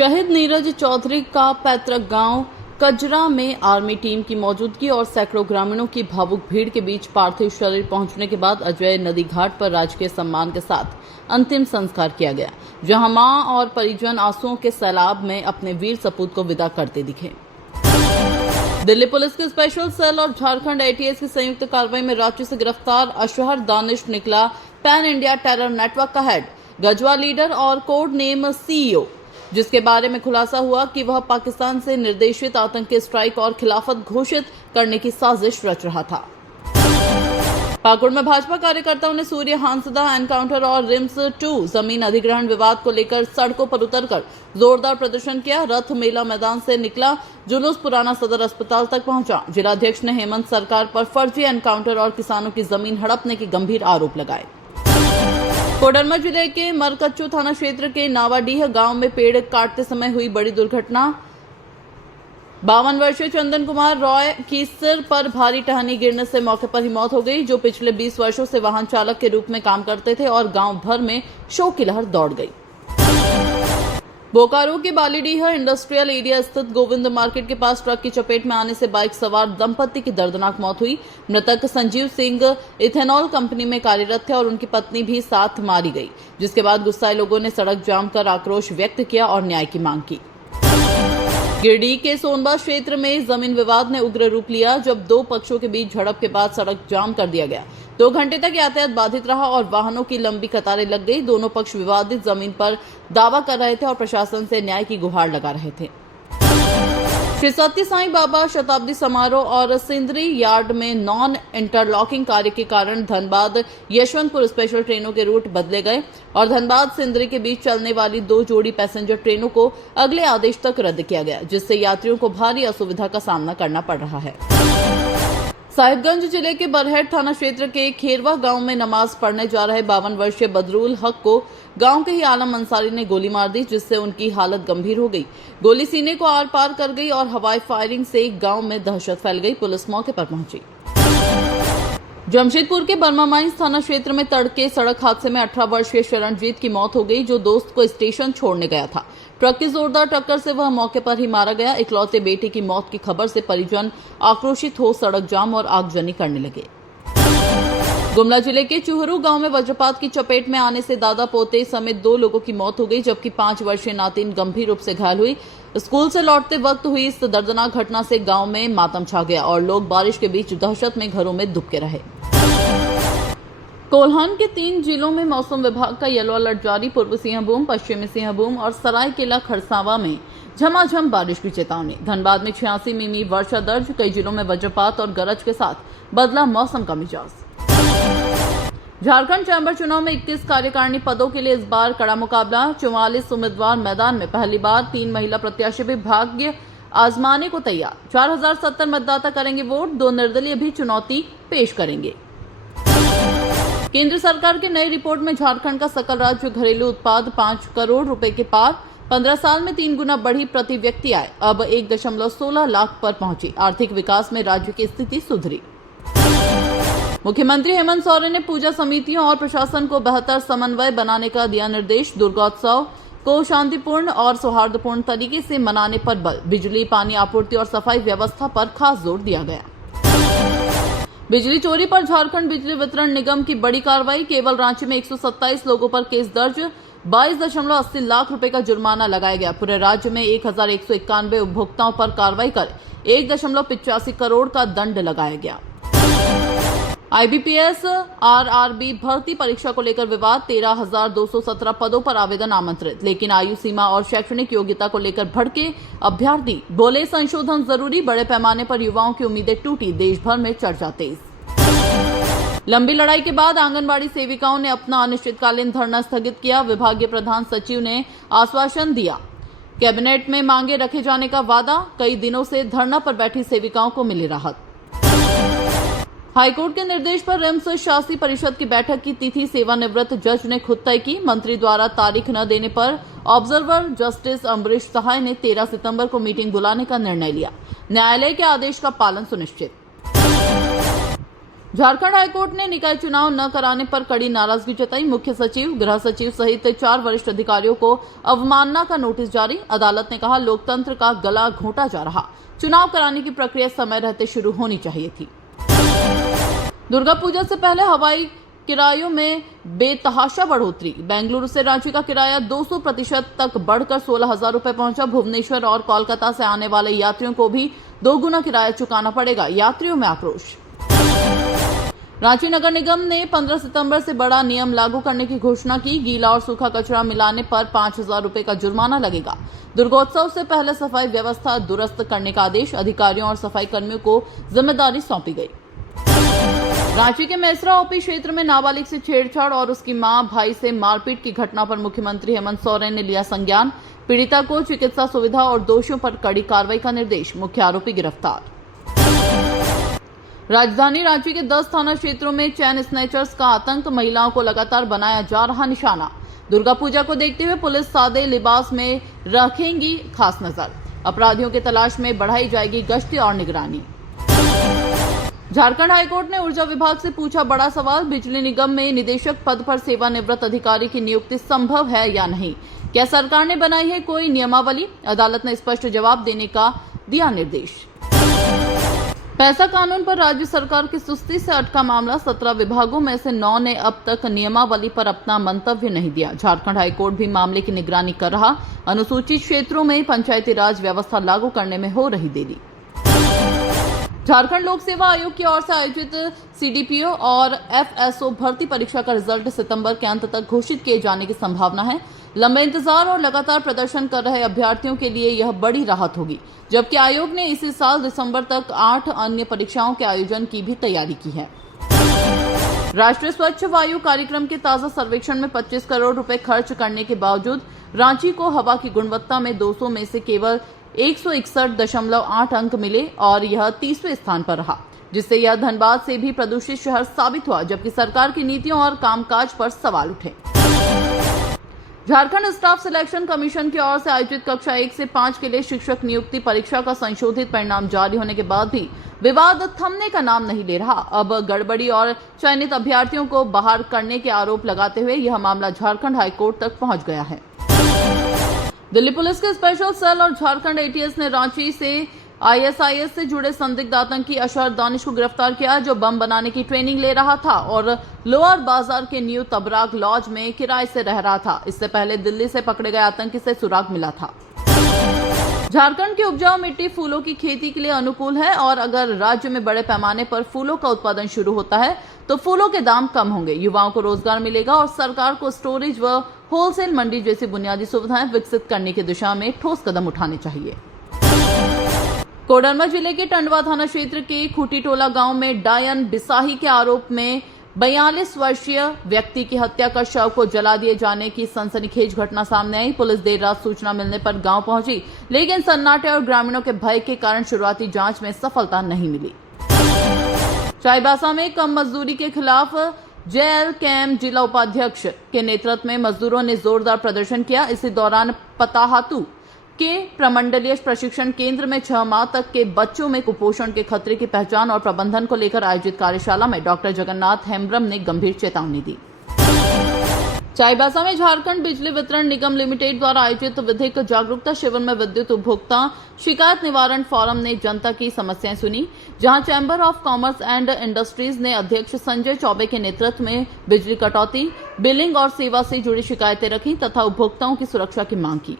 शहीद नीरज चौधरी का पैतृक गांव कजरा में आर्मी टीम की मौजूदगी और सैकड़ों ग्रामीणों की भावुक भीड़ के बीच पार्थिव शरीर पहुंचने के बाद अजय नदी घाट पर राजकीय सम्मान के साथ अंतिम संस्कार किया गया, जहां मां और परिजन आंसुओं के सैलाब में अपने वीर सपूत को विदा करते दिखे। दिल्ली पुलिस के स्पेशल सेल और झारखंड एटीएस की संयुक्त कार्रवाई में रांची से गिरफ्तार अशहर दानिश निकला पैन इंडिया टेरर नेटवर्क का हेड, गजवा लीडर और कोड नेम सीईओ, जिसके बारे में खुलासा हुआ कि वह पाकिस्तान से निर्देशित आतंकी स्ट्राइक और खिलाफत घोषित करने की साजिश रच रहा था। पाकुड़ में भाजपा कार्यकर्ताओं ने सूर्य हांसदा एनकाउंटर और रिम्स 2 जमीन अधिग्रहण विवाद को लेकर सड़कों पर उतरकर जोरदार प्रदर्शन किया। रथ मेला मैदान से निकला जुलूस पुराना सदर अस्पताल तक पहुंचा। जिलाध्यक्ष ने हेमंत सरकार पर फर्जी एनकाउंटर और किसानों की जमीन हड़पने के गंभीर आरोप लगाए। कोडरमा जिले के मरकच्चू थाना क्षेत्र के नावाडीह गांव में पेड़ काटते समय हुई बड़ी दुर्घटना। 52 वर्षीय चंदन कुमार रॉय की सिर पर भारी टहनी गिरने से मौके पर ही मौत हो गई, जो पिछले 20 वर्षों से वाहन चालक के रूप में काम करते थे और गांव भर में शोक की लहर दौड़ गई। बोकारो के बालीडीह इंडस्ट्रियल एरिया स्थित गोविंद मार्केट के पास ट्रक की चपेट में आने से बाइक सवार दंपति की दर्दनाक मौत हुई। मृतक संजीव सिंह इथेनॉल कंपनी में कार्यरत थे और उनकी पत्नी भी साथ मारी गई, जिसके बाद गुस्साए लोगों ने सड़क जाम कर आक्रोश व्यक्त किया और न्याय की मांग की। गिरिडीह के सोनबा क्षेत्र में जमीन विवाद ने उग्र रूप लिया, जब दो पक्षों के बीच झड़प के बाद सड़क जाम कर दिया गया। 2 घंटे तक यातायात बाधित रहा और वाहनों की लंबी कतारें लग गई। दोनों पक्ष विवादित जमीन पर दावा कर रहे थे और प्रशासन से न्याय की गुहार लगा रहे थे। श्री सत्य साईं बाबा शताब्दी समारोह और सिंदरी यार्ड में नॉन इंटरलॉकिंग कार्य के कारण धनबाद यशवंतपुर स्पेशल ट्रेनों के रूट बदले गए और धनबाद सिंदरी के बीच चलने वाली 2 जोड़ी पैसेंजर ट्रेनों को अगले आदेश तक रद्द किया गया, जिससे यात्रियों को भारी असुविधा का सामना करना पड़ रहा है। साहिबगंज जिले के बरहेट थाना क्षेत्र के खेरवा गांव में नमाज पढ़ने जा रहे 52 वर्षीय बदरुल हक को गांव के ही आलम अंसारी ने गोली मार दी, जिससे उनकी हालत गंभीर हो गई। गोली सीने को आर पार कर गई और हवाई फायरिंग से गांव में दहशत फैल गई। पुलिस मौके पर पहुंची। जमशेदपुर के बर्मा माइंस थाना क्षेत्र में तड़के सड़क हादसे में 18 वर्षीय शरणजीत की मौत हो गई, जो दोस्त को स्टेशन छोड़ने गया था। ट्रक की जोरदार टक्कर से वह मौके पर ही मारा गया। इकलौते बेटे की मौत की खबर से परिजन आक्रोशित हो सड़क जाम और आगजनी करने लगे। गुमला जिले के चूहरू गांव में वज्रपात की चपेट में आने से दादा पोते समेत 2 लोगों की मौत हो गई, जबकि 5 वर्षीय नातिन गंभीर रूप से घायल हुई। स्कूल से लौटते वक्त हुई इस दर्दनाक घटना से गांव में मातम छा गया और लोग बारिश के बीच दहशत में घरों में दुबके रहे। कोल्हान के 3 जिलों में मौसम विभाग का येलो अलर्ट जारी। पूर्व सिंहभूम, पश्चिमी सिंहभूम और सरायकेला खरसावां में झमाझम बारिश की चेतावनी। धनबाद में 86 मिमी वर्षा दर्ज। कई जिलों में वज्रपात और गरज के साथ बदला मौसम का मिजाज। झारखंड चैंबर चुनाव में 21 कार्यकारिणी पदों के लिए इस बार कड़ा मुकाबला। 44 उम्मीदवार मैदान में। पहली बार 3 महिला प्रत्याशी भी भाग्य आजमाने को तैयार। 4070 मतदाता करेंगे वोट। 2 निर्दलीय भी चुनौती पेश करेंगे। केंद्र सरकार की नई रिपोर्ट में झारखंड का सकल राज्य घरेलू उत्पाद 5 करोड़ रुपए के पार। 15 साल में 3 गुना बढ़ी प्रति व्यक्ति आय, अब 1.16 लाख पर पहुंची। आर्थिक विकास में राज्य की स्थिति सुधरी। मुख्यमंत्री हेमंत सोरेन ने पूजा समितियों और प्रशासन को बेहतर समन्वय बनाने का दिया निर्देश। दुर्गोत्सव को शांतिपूर्ण और सौहार्दपूर्ण तरीके से मनाने पर बल। बिजली, पानी आपूर्ति और सफाई व्यवस्था पर खास जोर दिया गया। बिजली चोरी पर झारखंड बिजली वितरण निगम की बड़ी कार्रवाई। केवल रांची में 127 लोगों पर केस दर्ज। 22.80 लाख रुपए का जुर्माना लगाया गया। पूरे राज्य में 1191 उपभोक्ताओं पर कार्रवाई कर 1.85 करोड़ का दंड लगाया गया। आईबीपीएस आरआरबी भर्ती परीक्षा को लेकर विवाद। 13,217 पदों पर आवेदन आमंत्रित, लेकिन आयु सीमा और शैक्षणिक योग्यता को लेकर भड़के अभ्यर्थी। बोले संशोधन जरूरी। बड़े पैमाने पर युवाओं की उम्मीदें टूटी। देश भर में चर्चा तेज। लंबी लड़ाई के बाद आंगनबाड़ी सेविकाओं ने अपना अनिश्चितकालीन धरना स्थगित किया। विभागीय प्रधान सचिव ने आश्वासन दिया, कैबिनेट में मांगे रखे जाने का वादा। कई दिनों से धरना पर बैठी सेविकाओं को मिली राहत। हाईकोर्ट के निर्देश पर रिम्स शासी परिषद की बैठक की तिथि सेवानिवृत्त जज ने खुद तय की। मंत्री द्वारा तारीख न देने पर ऑब्जर्वर जस्टिस अम्बरीश सहाय ने 13 सितंबर को मीटिंग बुलाने का निर्णय लिया। न्यायालय के आदेश का पालन सुनिश्चित। झारखंड हाईकोर्ट ने निकाय चुनाव न कराने पर कड़ी नाराजगी जताई। मुख्य सचिव, गृह सचिव सहित 4 वरिष्ठ अधिकारियों को अवमानना का नोटिस जारी। अदालत ने कहा, लोकतंत्र का गला घोंटा जा रहा, चुनाव कराने की प्रक्रिया समय रहते शुरू होनी चाहिए थी। दुर्गा पूजा से पहले हवाई किरायों में बेतहाशा बढ़ोतरी। बेंगलुरु से रांची का किराया 200% तक बढ़कर 16,000 रुपए पहुंचा। भुवनेश्वर और कोलकाता से आने वाले यात्रियों को भी दोगुना किराया चुकाना पड़ेगा। यात्रियों में आक्रोश। रांची नगर निगम ने 15 सितंबर से बड़ा नियम लागू करने की घोषणा की। गीला और सूखा कचरा मिलाने पर 5,000 रुपए का जुर्माना लगेगा। दुर्गोत्सव से पहले सफाई व्यवस्था दुरुस्त करने का आदेश। अधिकारियों और सफाई कर्मियों को जिम्मेदारी सौंपी गई। रांची के मेसरा ओपी क्षेत्र में नाबालिग से छेड़छाड़ और उसकी मां भाई से मारपीट की घटना पर मुख्यमंत्री हेमंत सोरेन ने लिया संज्ञान। पीड़िता को चिकित्सा सुविधा और दोषियों पर कड़ी कार्रवाई का निर्देश। मुख्य आरोपी गिरफ्तार। राजधानी रांची के 10 थाना क्षेत्रों में चैन स्नैचर्स का आतंक। महिलाओं को लगातार बनाया जा रहा निशाना। दुर्गा पूजा को देखते हुए पुलिस सादे लिबास में रखेंगी खास नजर। अपराधियों की तलाश में बढ़ाई जाएगी गश्ती और निगरानी। झारखंड हाईकोर्ट ने ऊर्जा विभाग से पूछा बड़ा सवाल। बिजली निगम में निदेशक पद पर सेवानिवृत्त अधिकारी की नियुक्ति संभव है या नहीं? क्या सरकार ने बनाई है कोई नियमावली? अदालत ने स्पष्ट जवाब देने का दिया निर्देश। पैसा कानून पर राज्य सरकार की सुस्ती से अटका मामला। 17 विभागों में से 9 ने अब तक नियमावली पर अपना मंतव्य नहीं दिया। झारखंड हाईकोर्ट भी मामले की निगरानी कर रहा। अनुसूचित क्षेत्रों में पंचायती राज व्यवस्था लागू करने में हो रही देरी। झारखंड लोक सेवा आयोग की ओर से आयोजित सीडीपीओ और एफएसओ भर्ती परीक्षा का रिजल्ट सितंबर के अंत तक घोषित किए जाने की संभावना है। लंबे इंतजार और लगातार प्रदर्शन कर रहे अभ्यर्थियों के लिए यह बड़ी राहत होगी, जबकि आयोग ने इसी साल दिसंबर तक 8 अन्य परीक्षाओं के आयोजन की भी तैयारी की है। राष्ट्रीय स्वच्छ वायु कार्यक्रम के ताजा सर्वेक्षण में 25 करोड़ रुपए खर्च करने के बावजूद रांची को हवा की गुणवत्ता में 200 में से केवल 161.8 अंक मिले और यह 30वें स्थान पर रहा, जिससे यह धनबाद से भी प्रदूषित शहर साबित हुआ, जबकि सरकार की नीतियों और कामकाज पर सवाल उठे। झारखंड स्टाफ सिलेक्शन कमीशन की ओर से आयोजित कक्षा 1 से 5 के लिए शिक्षक नियुक्ति परीक्षा का संशोधित परिणाम जारी होने के बाद भी विवाद थमने का नाम नहीं ले रहा। अब गड़बड़ी और चयनित अभ्यर्थियों को बाहर करने के आरोप लगाते हुए यह मामला झारखंड हाईकोर्ट तक पहुंच गया है। दिल्ली पुलिस के स्पेशल सेल और झारखंड एटीएस ने रांची से आईएसआईएस से जुड़े संदिग्ध आतंकी अशहर दानिश को गिरफ्तार किया, जो बम बनाने की ट्रेनिंग ले रहा था और लोअर बाजार के न्यू तबराक लॉज में किराए से रह रहा था। इससे पहले दिल्ली से पकड़े गए आतंकी से सुराग मिला था। झारखंड की उपजाऊ मिट्टी फूलों की खेती के लिए अनुकूल है और अगर राज्य में बड़े पैमाने पर फूलों का उत्पादन शुरू होता है तो फूलों के दाम कम होंगे, युवाओं को रोजगार मिलेगा और सरकार को स्टोरेज व होलसेल मंडी जैसी बुनियादी सुविधाएं विकसित करने की दिशा में ठोस कदम उठाने चाहिए। कोडरमा जिले के टंडवा थाना क्षेत्र के खूटीटोला गांव में डायन बिसाही के आरोप में 42 वर्षीय व्यक्ति की हत्या कर शव को जला दिए जाने की सनसनीखेज घटना सामने आई। पुलिस देर रात सूचना मिलने पर गांव पहुंची, लेकिन सन्नाटे और ग्रामीणों के भय के कारण शुरुआती जांच में सफलता नहीं मिली। चाईबासा में कम मजदूरी के खिलाफ जेएलकेएम जिला उपाध्यक्ष के नेतृत्व में मजदूरों ने जोरदार प्रदर्शन किया। इसी दौरान पताहातू के प्रमंडलीय प्रशिक्षण केंद्र में 6 माह तक के बच्चों में कुपोषण के खतरे की पहचान और प्रबंधन को लेकर आयोजित कार्यशाला में डॉक्टर जगन्नाथ हेम्ब्रम ने गंभीर चेतावनी दी। चाईबासा में झारखंड बिजली वितरण निगम लिमिटेड द्वारा आयोजित विधिक जागरूकता शिविर में विद्युत उपभोक्ता शिकायत निवारण फोरम ने जनता की समस्याएं सुनी, जहां chamber of commerce and industries ने अध्यक्ष संजय चौबे के नेतृत्व में बिजली कटौती, बिलिंग और सेवा से जुड़ी शिकायतें रखी तथा उपभोक्ताओं की सुरक्षा की मांग की।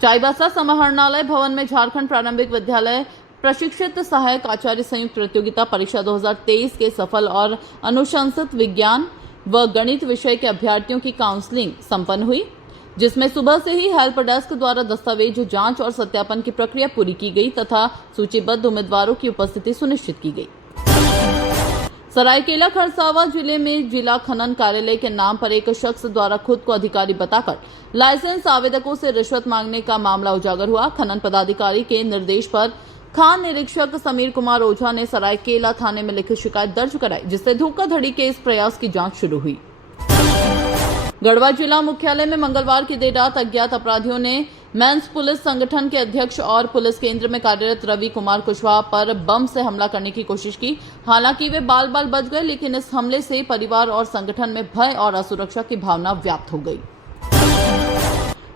चाईबासा समाहरणालय भवन में झारखंड प्रारंभिक विद्यालय प्रशिक्षित सहायक आचार्य संयुक्त प्रतियोगिता परीक्षा 2023 के सफल और अनुशंसित विज्ञान व गणित विषय के अभ्यर्थियों की काउंसलिंग संपन्न हुई, जिसमें सुबह से ही हेल्प डेस्क द्वारा दस्तावेज जांच और सत्यापन की प्रक्रिया पूरी की गई तथा सूचीबद्ध उम्मीदवारों की उपस्थिति सुनिश्चित की गई। सरायकेला खरसावां जिले में जिला खनन कार्यालय के नाम पर एक शख्स द्वारा खुद को अधिकारी बताकर लाइसेंस आवेदकों से रिश्वत मांगने का मामला उजागर हुआ। खनन पदाधिकारी के निर्देश पर खान निरीक्षक समीर कुमार ओझा ने सरायकेला थाने में लिखित शिकायत दर्ज कराई, जिससे धोखाधड़ी के इस प्रयास की जांच शुरू हुई। गढ़वा जिला मुख्यालय में मंगलवार की देर रात अज्ञात अपराधियों ने मेंस पुलिस संगठन के अध्यक्ष और पुलिस केंद्र में कार्यरत रवि कुमार कुशवाहा पर बम से हमला करने की कोशिश की। हालांकि वे बाल बाल बच गए, लेकिन इस हमले से परिवार और संगठन में भय और असुरक्षा की भावना व्याप्त हो गई।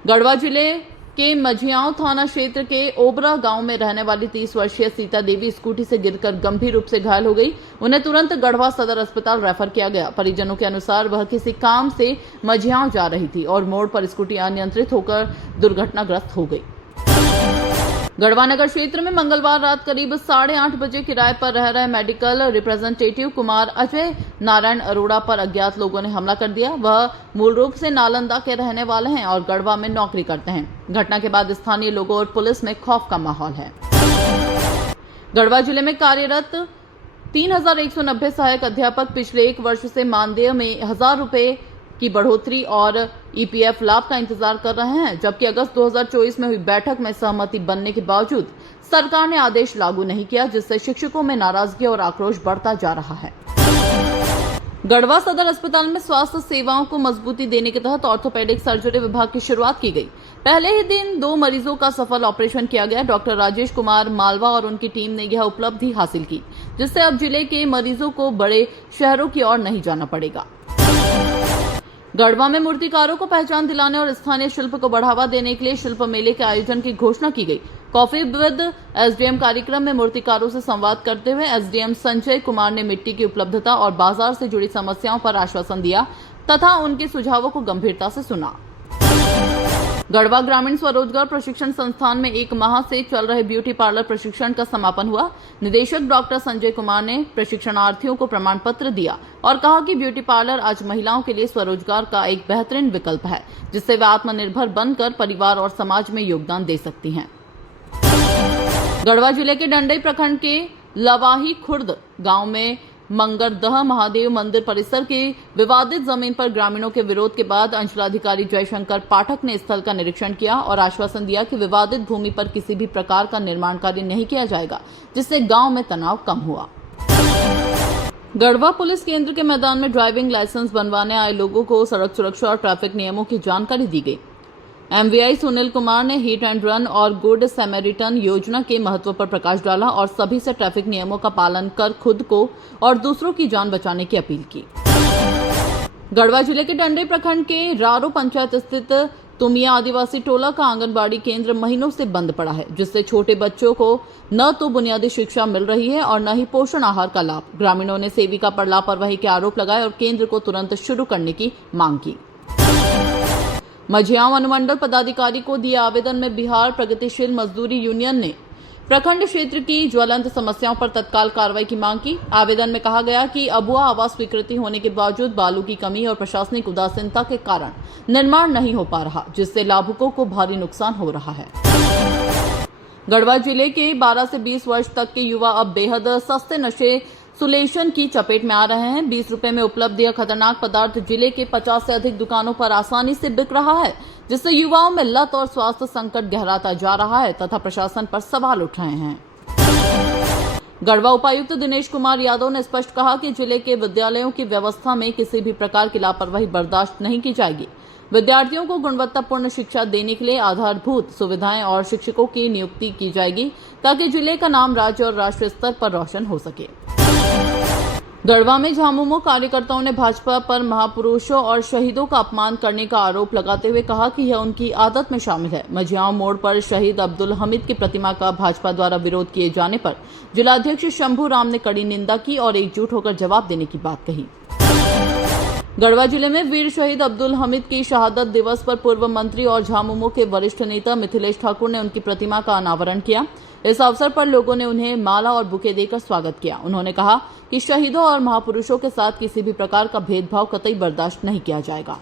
गढ़वा जिले के मझियाओं थाना क्षेत्र के ओबरा गांव में रहने वाली 30 वर्षीय सीता देवी स्कूटी से गिरकर गंभीर रूप से घायल हो गई। उन्हें तुरंत गढ़वा सदर अस्पताल रेफर किया गया। परिजनों के अनुसार वह किसी काम से मझियाओं जा रही थी और मोड़ पर स्कूटी अनियंत्रित होकर दुर्घटनाग्रस्त हो गई। गढ़वा नगर क्षेत्र में मंगलवार रात करीब 8:30 बजे किराए पर रह रहे मेडिकल रिप्रेजेंटेटिव कुमार अजय नारायण अरोड़ा पर अज्ञात लोगों ने हमला कर दिया। वह मूल रूप से नालंदा के रहने वाले हैं और गढ़वा में नौकरी करते हैं। घटना के बाद स्थानीय लोगों और पुलिस में खौफ का माहौल है। गढ़वा जिले में कार्यरत 3190 सहायक अध्यापक पिछले 1 वर्ष से मानदेय में 1000 रुपए की बढ़ोतरी और ईपीएफ लाभ का इंतजार कर रहे हैं, जबकि अगस्त 2024 में हुई बैठक में सहमति बनने के बावजूद सरकार ने आदेश लागू नहीं किया, जिससे शिक्षकों में नाराजगी और आक्रोश बढ़ता जा रहा है। गढ़वा सदर अस्पताल में स्वास्थ्य सेवाओं को मजबूती देने के तहत ऑर्थोपेडिक सर्जरी विभाग की शुरुआत की गई। पहले ही दिन 2 मरीजों का सफल ऑपरेशन किया गया। डॉक्टर राजेश कुमार मालवा और उनकी टीम ने यह उपलब्धि हासिल की, जिससे अब जिले के मरीजों को बड़े शहरों की ओर नहीं जाना पड़ेगा। गढ़वा में मूर्तिकारों को पहचान दिलाने और स्थानीय शिल्प को बढ़ावा देने के लिए शिल्प मेले के आयोजन की घोषणा की गई। कॉफी विद एसडीएम कार्यक्रम में मूर्तिकारों से संवाद करते हुए एसडीएम संजय कुमार ने मिट्टी की उपलब्धता और बाजार से जुड़ी समस्याओं पर आश्वासन दिया तथा उनके सुझावों को गंभीरता से सुना। गढ़वा ग्रामीण स्वरोजगार प्रशिक्षण संस्थान में 1 माह से चल रहे ब्यूटी पार्लर प्रशिक्षण का समापन हुआ। निदेशक डॉक्टर संजय कुमार ने प्रशिक्षणार्थियों को प्रमाण पत्र दिया और कहा कि ब्यूटी पार्लर आज महिलाओं के लिए स्वरोजगार का एक बेहतरीन विकल्प है, जिससे वे आत्मनिर्भर बनकर परिवार और समाज में योगदान दे सकती हैं। गढ़वा जिले के डंडई प्रखंड के लवाही खुर्द गांव में मंगरदह महादेव मंदिर परिसर के विवादित जमीन पर ग्रामीणों के विरोध के बाद अंचलाधिकारी जयशंकर पाठक ने स्थल का निरीक्षण किया और आश्वासन दिया कि विवादित भूमि पर किसी भी प्रकार का निर्माण कार्य नहीं किया जाएगा, जिससे गांव में तनाव कम हुआ। गढ़वा पुलिस केंद्र के मैदान में ड्राइविंग लाइसेंस बनवाने आए लोगों को सड़क सुरक्षा और ट्रैफिक नियमों की जानकारी दी गई। एमवीआई सुनील कुमार ने हिट एंड रन और गुड सैमरिटन योजना के महत्व पर प्रकाश डाला और सभी से ट्रैफिक नियमों का पालन कर खुद को और दूसरों की जान बचाने की अपील की। गढ़वा जिले के डंडई प्रखंड के रारो पंचायत स्थित तुमिया आदिवासी टोला का आंगनबाड़ी केंद्र महीनों से बंद पड़ा है, जिससे छोटे बच्चों को न तो बुनियादी शिक्षा मिल रही है और न ही पोषण आहार का लाभ। ग्रामीणों ने सेविका पर लापरवाही के आरोप लगाए और केंद्र को तुरंत शुरू करने की मांग की। मझियाओं अनुमंडल पदाधिकारी को दिए आवेदन में बिहार प्रगतिशील मजदूरी यूनियन ने प्रखंड क्षेत्र की ज्वलंत समस्याओं पर तत्काल कार्रवाई की मांग की। आवेदन में कहा गया कि अबुआ आवास स्वीकृति होने के बावजूद बालू की कमी और प्रशासनिक उदासीनता के कारण निर्माण नहीं हो पा रहा, जिससे लाभुकों को भारी नुकसान हो रहा है। गढ़वा जिले के 12 से 20 वर्ष तक के युवा अब बेहद सस्ते नशे सुलेशन की चपेट में आ रहे हैं। 20 रुपए में उपलब्ध यह खतरनाक पदार्थ जिले के 50 से अधिक दुकानों पर आसानी से बिक रहा है, जिससे युवाओं में लत और स्वास्थ्य संकट गहराता जा रहा है तथा प्रशासन पर सवाल उठ रहे हैं। गढ़वा उपायुक्त दिनेश कुमार यादव ने स्पष्ट कहा कि जिले के विद्यालयों की व्यवस्था में किसी भी प्रकार की लापरवाही बर्दाश्त नहीं की जाएगी। विद्यार्थियों को गुणवत्तापूर्ण शिक्षा देने के लिए आधारभूत सुविधाएं और शिक्षकों की नियुक्ति की जाएगी, ताकि जिले का नाम राज्य और राष्ट्रीय स्तर पर रोशन हो सके। गढ़वा में झामुमो कार्यकर्ताओं ने भाजपा पर महापुरुषों और शहीदों का अपमान करने का आरोप लगाते हुए कहा कि यह उनकी आदत में शामिल है। मझियाओं मोड़ पर शहीद अब्दुल हमीद की प्रतिमा का भाजपा द्वारा विरोध किए जाने पर जिलाध्यक्ष शंभू राम ने कड़ी निंदा की और एकजुट होकर जवाब देने की बात कही। गढ़वा जिले में वीर शहीद अब्दुल हमीद की शहादत दिवस पर पूर्व मंत्री और झामुमो के वरिष्ठ नेता मिथिलेश ठाकुर ने उनकी प्रतिमा का अनावरण किया। इस अवसर पर लोगों ने उन्हें माला और बुके देकर स्वागत किया। उन्होंने कहा कि शहीदों और महापुरुषों के साथ किसी भी प्रकार का भेदभाव कतई बर्दाश्त नहीं किया जाएगा।